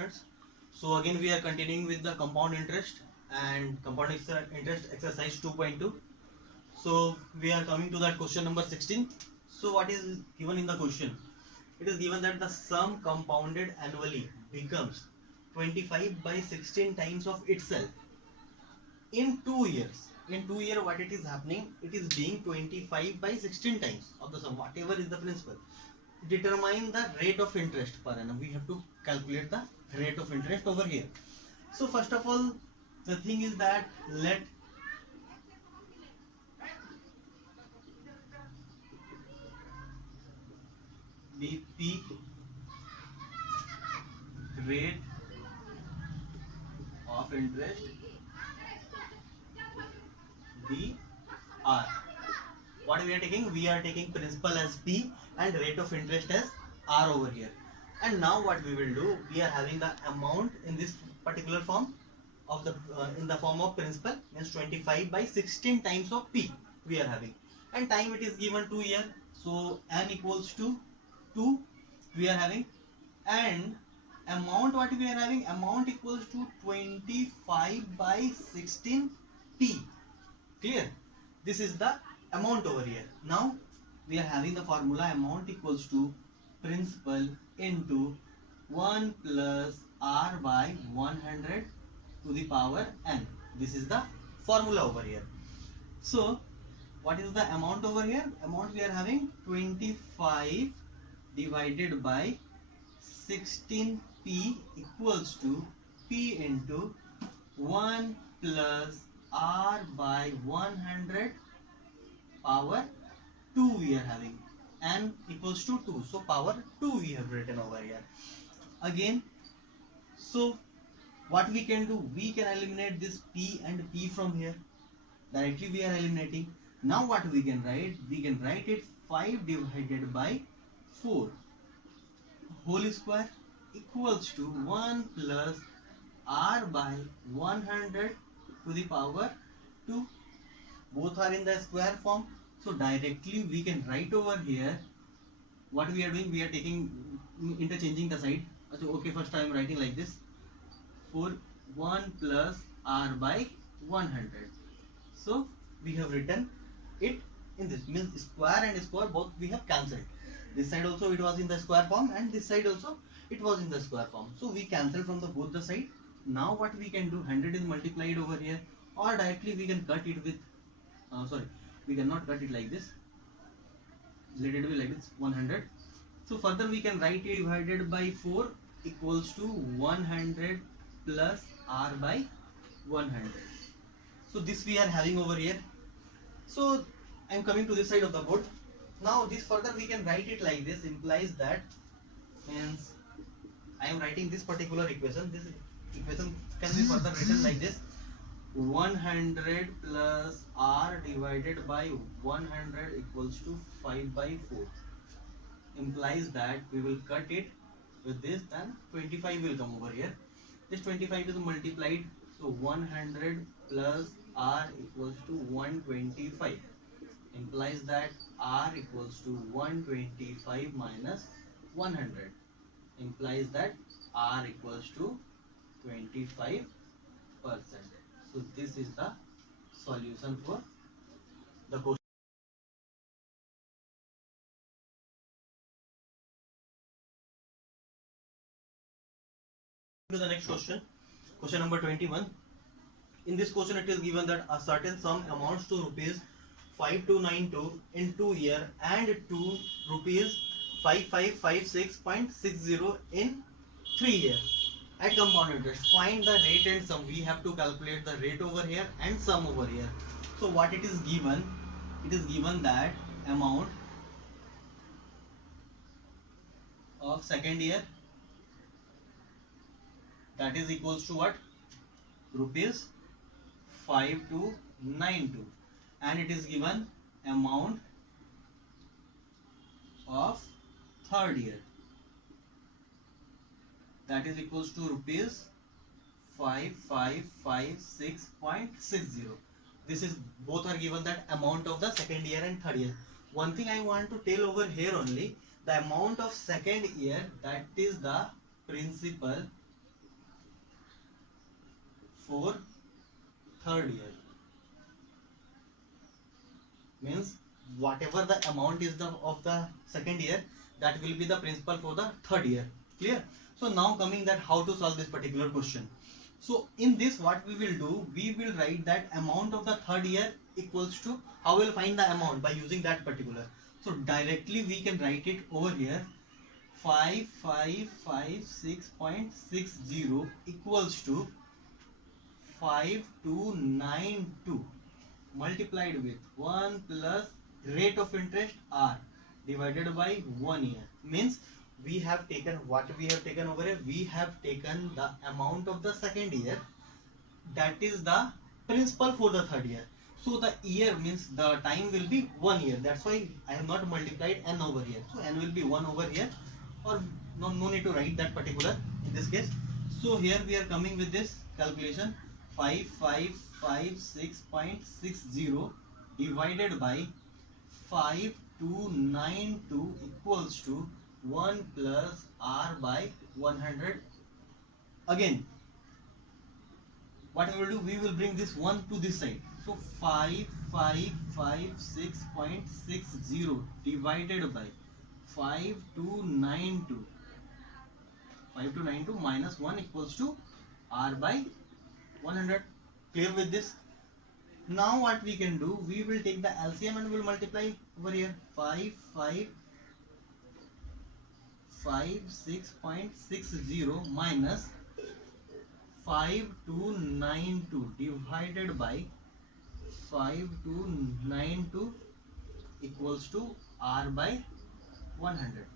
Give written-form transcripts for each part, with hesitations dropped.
So again we are continuing with the compound interest and compound interest exercise 2.2. So we are coming to that question number 16. So what is given in the question? It is given that the sum compounded annually becomes 25 by 16 times of itself in 2 years. In 2 years what it is happening? It is being 25 by 16 times of the sum, whatever is the principal. Determine the rate of interest per annum. We have to calculate the rate of interest over here. So first of all, the thing is that let the peak rate of interest be R. What we are taking? We are taking principal as P and rate of interest as R over here. And now what we will do? We are having the amount in this particular form of the in the form of principal, means 25 by 16 times of P we are having, and time it is given 2 year. So n equals to 2 we are having, and amount what we are having, amount equals to 25 by 16 P. Clear? This is the amount over here. Now we are having the formula amount equals to principal into 1 plus R by 100 to the power n. This is the formula over here. So what is the amount over here? Amount we are having 25 divided by 16p equals to p into 1 plus R by 100 power 2 we are having, n equals to 2, so power 2 we have written over here. Again, so what we can do, we can eliminate this p and p from here. Directly we are eliminating. Now what we can write? We can write it 5 divided by 4 whole square equals to 1 plus R by 100 to the power 2. Both are in the square form. So directly we can write over here. What we are doing? We are taking interchanging the side. So okay, first I am writing like this. For 1 plus R by 100. So we have written it in this, means square and square both we have cancelled. This side also it was in the square form and this side also it was in the square form. So we cancel from the both the side. Now what we can do, 100 is multiplied over here, or directly we can cut it with we cannot cut it like this. Let it be like this, 100. So further we can write it divided by 4 equals to 100 plus R by 100. So this we are having over here. So I am coming to this side of the board. Now this further we can write it like this, implies that, means I am writing this particular equation. This equation can be further written like this: 100 plus R divided by 100 equals to 5 by 4. Implies that we will cut it with this, then 25 will come over here. This 25 is multiplied, so 100 plus R equals to 125. Implies that R equals to 125 minus 100. Implies that R equals to 25%. So this is the solution for the question. To the next question, question number 21. In this question it is given that a certain sum amounts to rupees 5292 in 2 years and to rupees 5556.60 in 3 years at compound interest. Find the rate and sum. We have to calculate the rate over here and sum over here. So what it is given? It is given that amount of second year, that is equals to what? Rupees 5292, and it is given amount of third year, that is equals to rupees 5556.60. This is, both are given that amount of the second year and third year. One thing I want to tell over here only, the amount of second year, that is the principal for third year. Means whatever the amount is of the second year, that will be the principal for the third year. Clear? So now coming that how to solve this particular question. So in this what we will do, we will write that amount of the third year equals to, how we will find the amount by using that particular. So directly we can write it over here, 5556.60 equals to 5292 multiplied with 1 plus rate of interest R divided by 1 year. Means we have taken, what we have taken over here, we have taken the amount of the second year, that is the principal for the third year. So the year means the time will be 1 year. That's why I have not multiplied n over here. So n will be 1 over here, or no need to write that particular in this case. So here we are coming with this calculation, 5556.60 divided by 5292 equals to 1 plus R by 100. Again, what we will do, we will bring this 1 to this side. So 5556.60 divided by 5292. 5292 minus 1 equals to R by 100. Clear with this? Now what we can do, we will take the LCM and we will multiply over here. 5556.60 minus 5292 divided by 5292 equals to R by 100.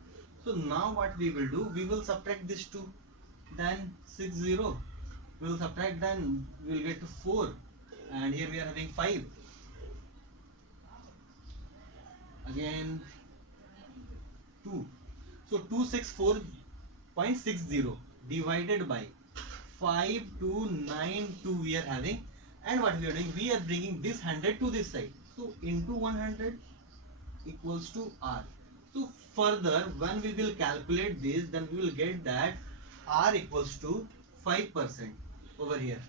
So now what we will do, we will subtract this 2, then 60, we will subtract, then we will get to 4, and here we are having 5, again 2. So 264.60 divided by 5292 we are having, and what we are doing, we are bringing this 100 to this side. So into 100 equals to R. So further when we will calculate this, then we will get that R equals to 5% over here.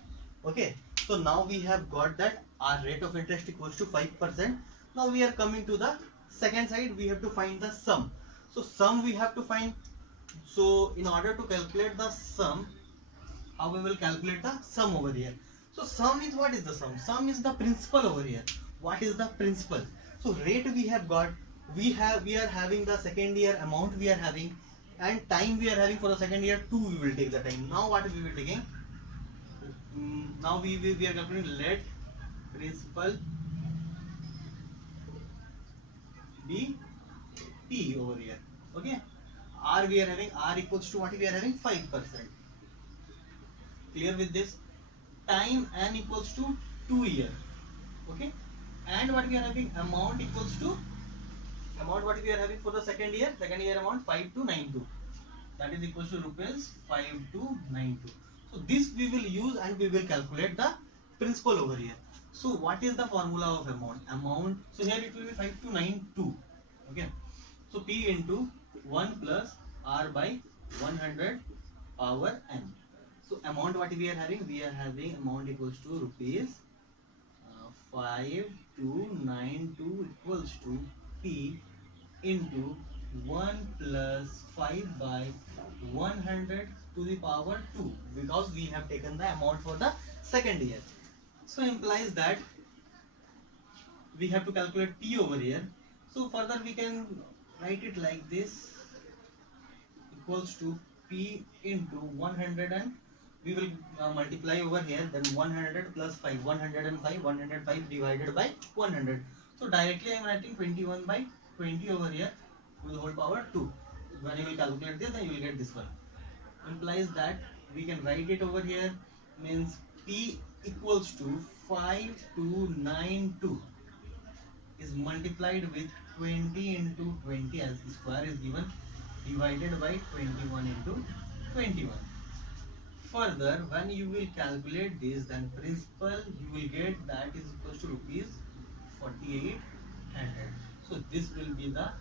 Okay, so now we have got that our rate of interest equals to 5%. Now we are coming to the second side, we have to find the sum. So sum we have to find. So in order to calculate the sum, how we will calculate the sum over here? So sum is, what is the sum? Sum is the principal over here. What is the principal? So rate we have got, we are having the second year amount we are having, and time we are having for the second year 2, we will take the time. Now what we will taking? Now we are calculating, let principal be T over here. Okay, R we are having, R equals to what we are having, 5%. Clear with this? Time n equals to 2 year. Okay, and what we are having, amount equals to, amount what we are having for the second year amount 5292, that is equals to rupees 5292. So this we will use and we will calculate the principal over here. So what is the formula of amount? So here it will be 5292. Okay, so P into 1 plus R by 100 power n. So amount what we are having, amount equals to rupees 5292 equals to P into 1 plus 5 by 100 to the power 2, because we have taken the amount for the second year. So implies that we have to calculate P over here. So further we can write it like this, equals to P into 100, and we will multiply over here, then 100 plus 5, 105 divided by 100. So directly I am writing 21 by 20 over here to the whole power 2. When you will calculate this, then you will get this one. Implies that we can write it over here, means P equals to 5292 is multiplied with 20 into 20, as the square is given, divided by 21 into 21. Further, when you will calculate this, then principal you will get that is equals to rupees 4800. So this will be the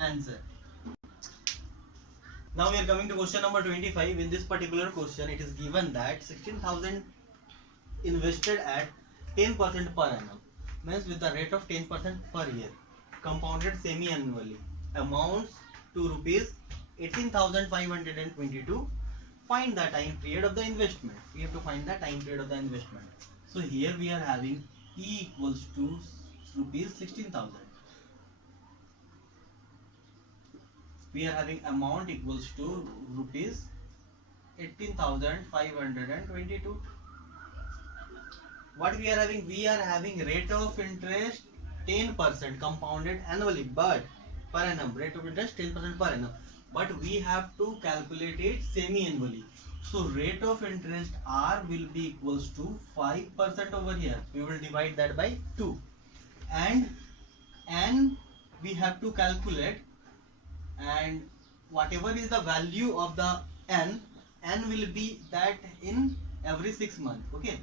answer. Now we are coming to question number 25. In this particular question, it is given that 16,000 invested at 10% per annum, means with the rate of 10% per year, compounded semi-annually, amounts to rupees 18,522. Find the time period of the investment. We have to find the time period of the investment. So here we are having E equals to rupees 16,000. We are having amount equals to rupees 18,522. What we are having? We are having rate of interest 10% compounded annually, but per annum, rate of interest 10% per annum. But we have to calculate it semi-annually. So rate of interest R will be equals to 5% over here. We will divide that by 2. And N we have to calculate, and whatever is the value of the N will be that in every 6 months. Okay,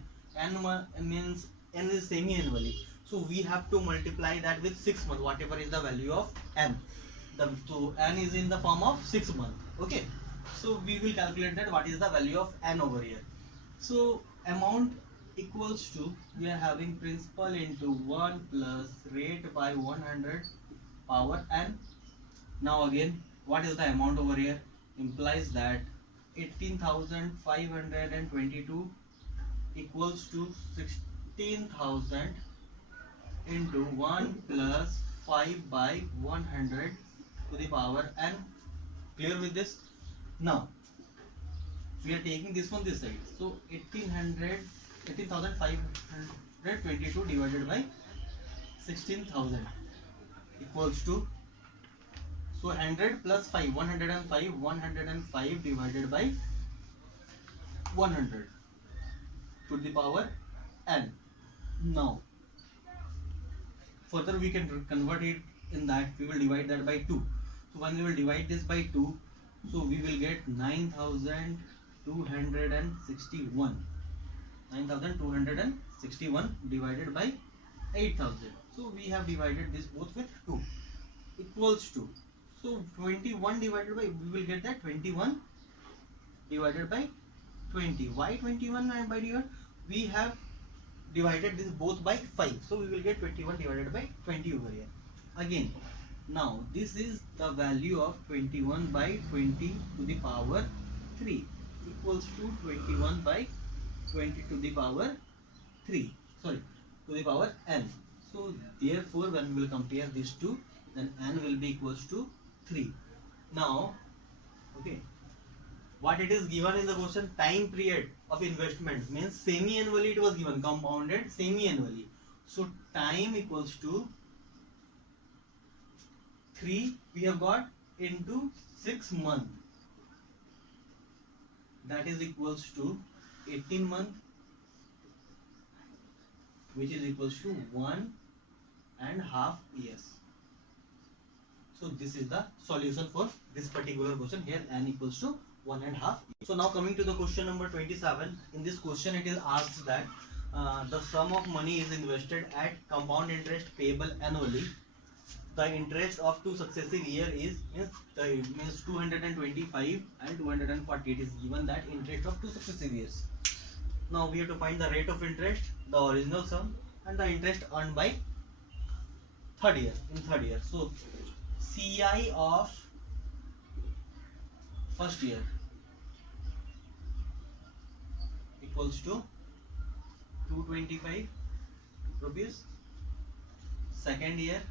means N is semi-annually. So we have to multiply that with 6 months, whatever is the value of N. So N is in the form of 6 months. Okay, so we will calculate that what is the value of N over here. So amount equals to, we are having principal into 1 plus rate by 100 power N. Now again, what is the amount over here? Implies that 18,522 equals to 16,000 into 1 plus 5 by 100 to the power N. Clear with this? Now we are taking this one this side. So 18,522 divided by 16,000 equals to, so 100 plus 5, 105 divided by 100 to the power N. Now further we can convert it in that, we will divide that by 2. So when we will divide this by 2, so we will get 9,261. 9,261 divided by 8,000. So we have divided this both with 2 equals to, so 21 divided by, we will get that 21 divided by 20. Why 21 by divided? We have divided this both by 5. So we will get 21 divided by 20 over here. Again, now this is the value of 21 by 20 to the power 3 equals to 21 by 20 to the power 3. Sorry, to the power N. So therefore when we will compare these two, then N will be equals to 3. Now, okay, what it is given in the question, time period of investment, means semi-annually it was given, compounded semi-annually. So time equals to 3 we have got into 6 months, that is equals to 18 months, which is equals to 1.5 years. So this is the solution for this particular question. Here N equals to 1.5. So now coming to the question number 27. In this question it is asked that the sum of money is invested at compound interest payable annually. The interest of 2 successive years is means 225 and 240. It is given that interest of 2 successive years. Now we have to find the rate of interest, the original sum, and the interest earned by third year, in third year. So CI of first year equals to 225 rupees. Second year,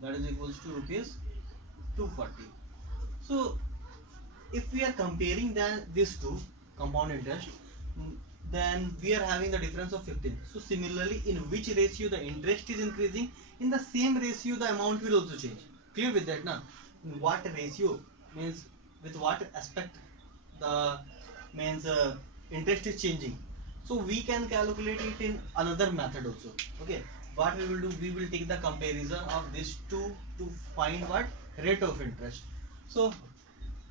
that is equals to rupees 240. So if we are comparing these two compound interest, then we are having the difference of 15. So similarly, in which ratio the interest is increasing, in the same ratio the amount will also change. Clear with that now? In what ratio, means with what aspect the means interest is changing. So we can calculate it in another method also. Okay, what we will do, we will take the comparison of these two to find what rate of interest. So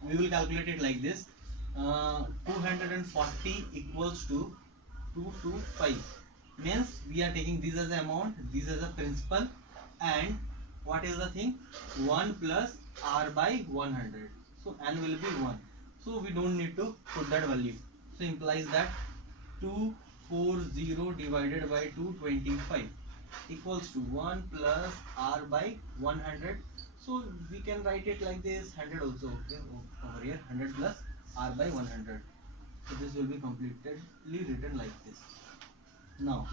we will calculate it like this. 240 equals to 225, means we are taking this as the amount, this as a principal, and what is the thing, 1 plus R by 100. So N will be 1. So we don't need to put that value. So implies that 240 divided by 225 equals to 1 plus r by 100. So we can write it like this, 100 also, okay, over here 100 plus r by 100. So this will be completely written like this. Now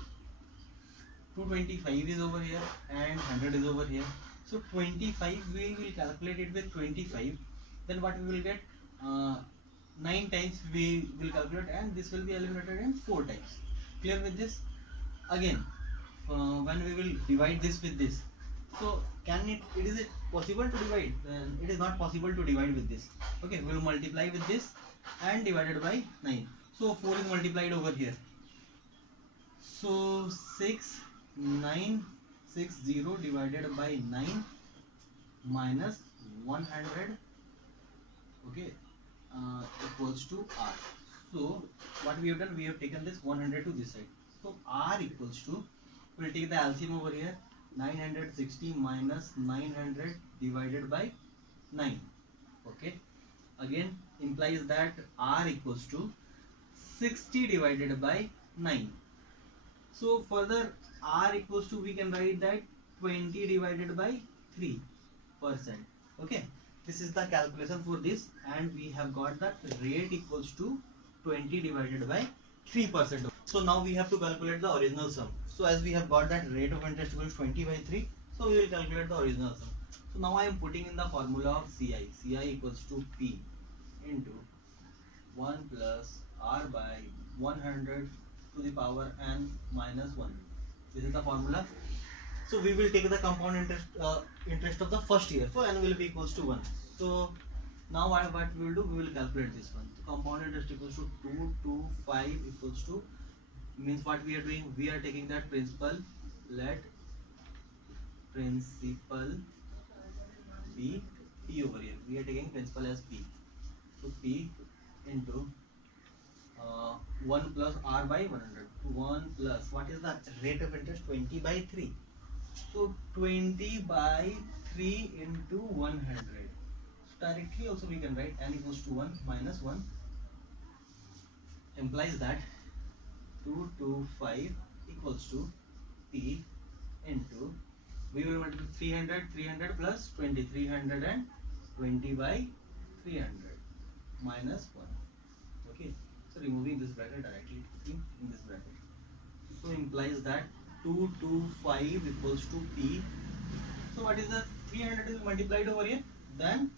225 is over here and 100 is over here. So 25 we will calculate it with 25. Then what we will get? 9 times we will calculate, and this will be eliminated in 4 times. Clear with this? Again, when we will divide this with this, so is it possible to divide? Then it is not possible to divide with this. Okay, we will multiply with this and divided by 9. So 4 is multiplied over here. So 6960 divided by 9 minus 100, okay, equals to r. So what we have done, we have taken this 100 to this side. So r equals to, we will take the LCM over here, 960 minus 900 divided by 9. Okay, again implies that r equals to 60 divided by 9. So further r equals to, we can write that 20 divided by 3%. Okay, this is the calculation for this, and we have got that rate equals to 20 divided by 3%. So now we have to calculate the original sum. So as we have got that rate of interest equals 20 by 3, so we will calculate the original sum. So now I am putting in the formula of CI. CI equals to P into 1 plus R by 100 to the power n minus 1. This is the formula. So we will take the compound interest of the first year. So n will be equals to 1. So now what we will do, we will calculate this one. So compound interest equals to 225 equals to, means what we are doing, we are taking that principal, let principal be P over here. We are taking principal as P. So P into 1 plus R by 100. 1 plus, what is the rate of interest? 20 by 3. So 20 by 3 into 100. So directly also we can write n equals to 1 minus 1. Implies that 225 equals to P into, we will multiply 300 plus 20, 320 by 300 minus 1. Okay, so removing this bracket directly in this bracket. So implies that 225 equals to P. So what is the 300 is multiplied over here? Then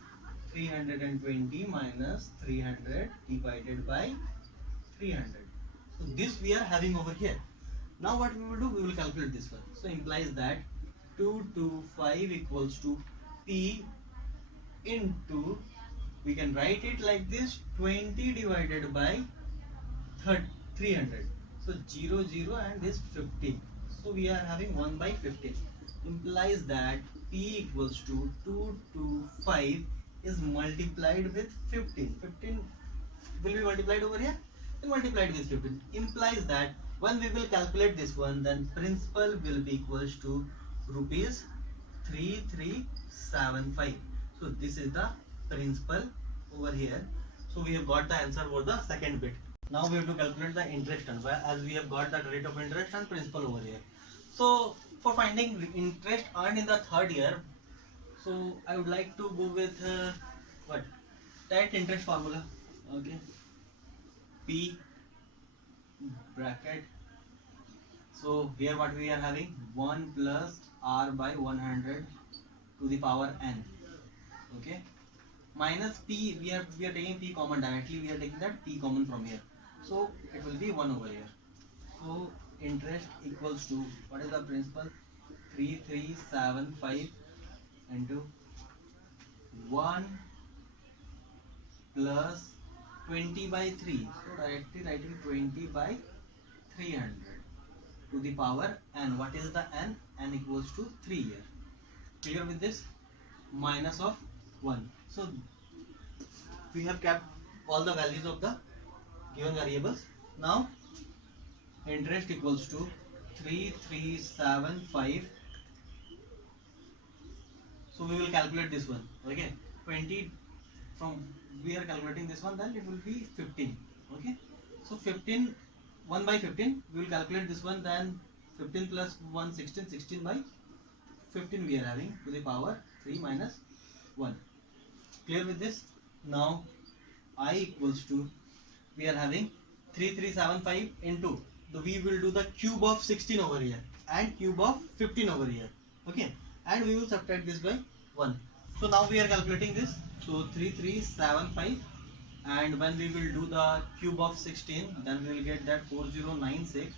320 minus 300 divided by 300. So this we are having over here. Now what we will do, we will calculate this one. So implies that 225 equals to P into, we can write it like this, 20 divided by 300. So 0 0 and this 15. So we are having 1 by 15. Implies that P equals to 225 is multiplied with 15. 15 will be multiplied over here and multiplied with 15. Implies that when we will calculate this one, then principal will be equals to rupees 3375. So this is the principal over here. So we have got the answer for the second bit. Now we have to calculate the interest, and as we have got the rate of interest and principal over here. So for finding interest earned in the third year, so I would like to go with what? That interest formula. Okay. P bracket. So here what we are having, 1 plus R by 100 to the power n. Okay. Minus P, we are taking P common directly. We are taking that P common from here. So it will be 1 over here. So interest equals to, what is the principal? 3375 into 1 plus 20 by 3. So directly writing 20 by 300 to the power n. What is the n? N equals to 3 here. Clear with this? Minus of 1. So we have kept all the values of the given variables. Now interest equals to 3375. So we will calculate this one. Okay, 20 from, we are calculating this one, then it will be 15. Okay, So 15, 1 by 15, we will calculate this one, then 15 plus 1, 16, 16 by 15 we are having to the power 3 minus 1. Clear with this? Now I equals to, we are having 3375 into, we will do the cube of 16 over here and cube of 15 over here. Okay, and we will subtract this by 1. So now we are calculating this. So 3375, and when we will do the cube of 16, then we will get that 4096,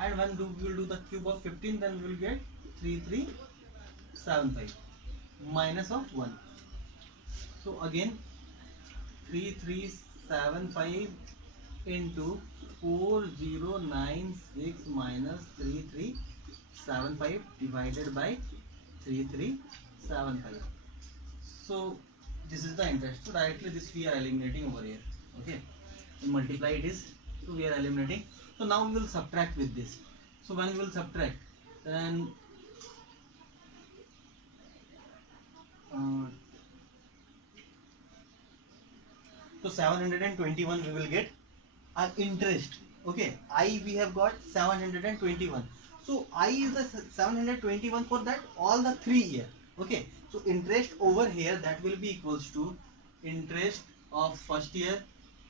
and when we will do the cube of 15, then we will get 3375 minus of 1. So again 3375 into 4096 minus 3375 divided by 3375. So this is the interest. So directly this we are eliminating over here. Okay, and multiply it is, so we are eliminating. So now we will subtract with this. So when we will subtract, then so 721 we will get our interest. Okay, I we have got 721. So I is the 721 for that all the 3 year. Okay, so interest over here, that will be equals to interest of first year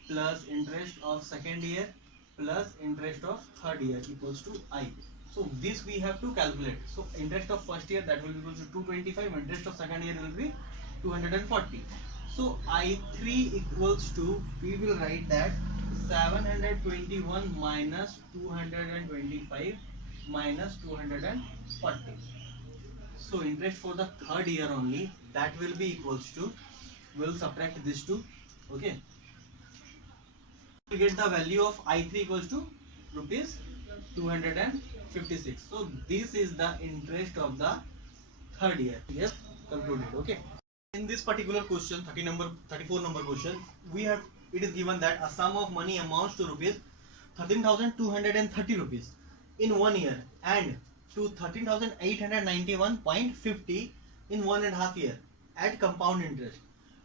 plus interest of second year plus interest of third year equals to I. So this we have to calculate. So interest of first year, that will be equals to 225, interest of second year will be 240. So I3 equals to, we will write that 721 minus 225 minus 240. So interest for the third year only, that will be equals to, we will subtract this two. Okay, we get the value of I3 equals to rupees 256. So this is the interest of the third year. Yes, concluded. Okay, in this particular question, 34 number question, we have, it is given that a sum of money amounts to rupees 13,230 rupees in 1 year and to 13,891.50 in 1.5 year at compound interest,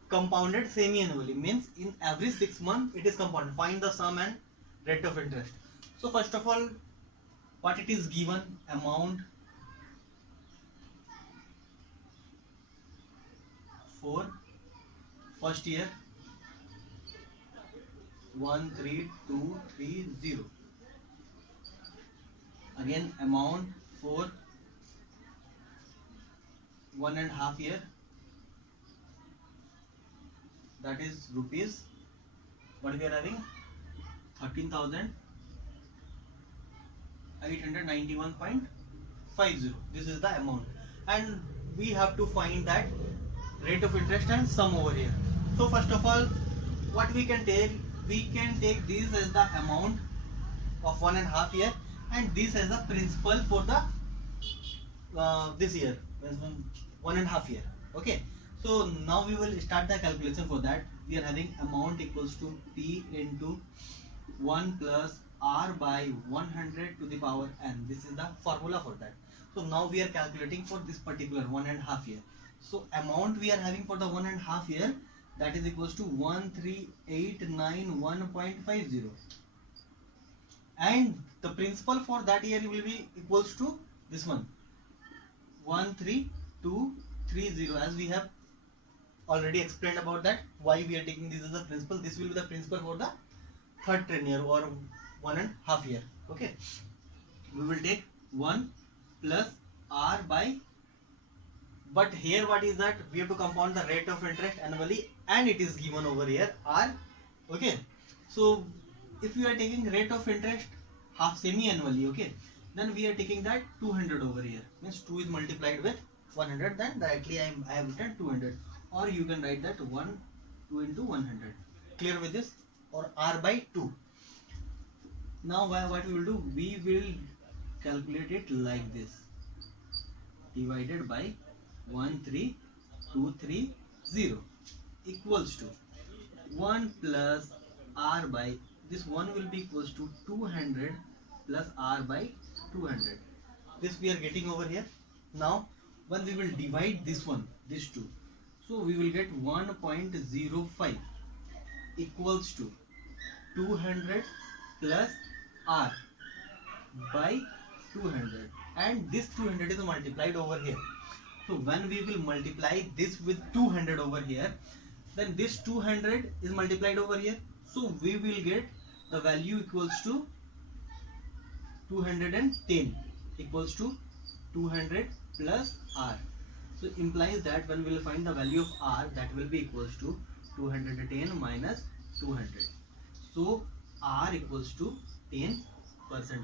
compounded semi-annually, means in every 6 months it is compounded. Find the sum and rate of interest. So first of all, what it is given, amount for first year 13230. Again amount for 1.5 year, that is rupees, what we are having, 13,891.50. This is the amount, and we have to find that rate of interest and sum over here. So first of all, what we can take this as the amount of 1.5 year and this as a principal for the this year, 1.5 year. Okay, so now we will start the calculation. For that, we are having amount equals to P into 1 plus R by 100 to the power n. This is the formula for that. So now we are calculating for this particular 1.5 year. So amount we are having for the 1.5 year, that is equals to 13,891.50, and the principal for that year will be equals to this one, 13230. As we have already explained about that, why we are taking this as a principal. This will be the principal for the third tenure or 1.5 year. Okay, we will take 1 plus R by, but here what is that, we have to compound the rate of interest annually, and it is given over here R. Okay, so if we are taking rate of interest half semi-annually, okay, then we are taking that 200 over here, means 2 is multiplied with 100, then directly I have written 200, or you can write that 2 into 100. Clear with this? Or R by 2. Now what we will do, we will calculate it like this, divided by 13230 equals to 1 plus R by, this 1 will be equals to 200 plus R by 200. This we are getting over here. Now when we will divide this one, this 2, so we will get 1.05 equals to 200 plus R by 200, and this 200 is multiplied over here. So when we will multiply this with 200 over here, then this 200 is multiplied over here. So we will get the value equals to 210 equals to 200 plus R. So implies that when we will find the value of R, that will be equals to 210 minus 200. So R equals to 10%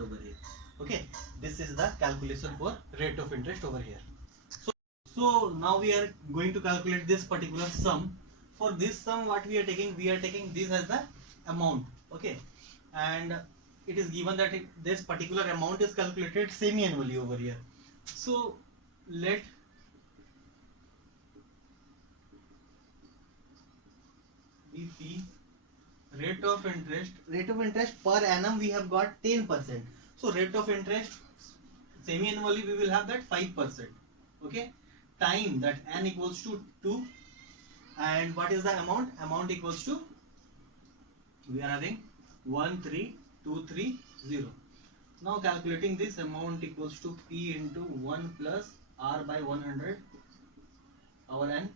over here. Okay, this is the calculation for rate of interest over here. So now we are going to calculate this particular sum. For this sum, what we are taking this as the amount. Okay, and it is given that this particular amount is calculated semi-annually over here. So let BP rate of interest per annum we have got 10%. So rate of interest semi-annually we will have that 5%. Okay, time, that n equals to 2, and what is the amount equals to, we are having 13230. Now calculating this amount equals to P into 1 plus R by 100 our n,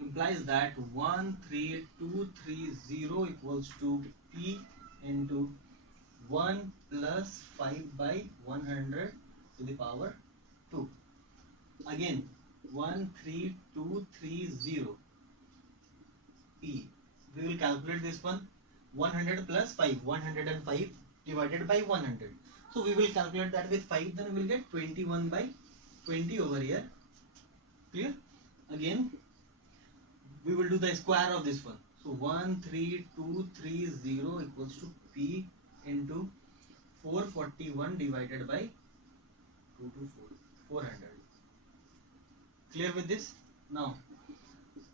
implies that 13230 equals to P into 1 plus 5 by 100 to the power 2. Again 13230 P. We will calculate this one. 100 plus 5, 105 divided by 100. So we will calculate that with 5, then we will get 21 by 20 over here. Clear? Again we will do the square of this one. So 13230 equals to P into 441 divided by 400. Clear with this? Now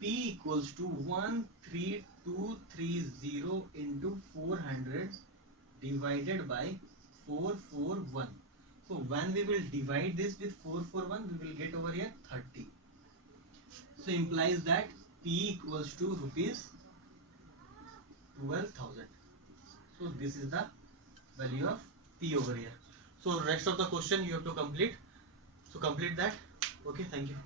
P equals to 13230 into 400 divided by 441. So when we will divide this with 441, we will get over here 30. So implies that P equals to rupees 12,000. So this is the value of P over here. So rest of the question you have to complete. So complete that. Okay, thank you.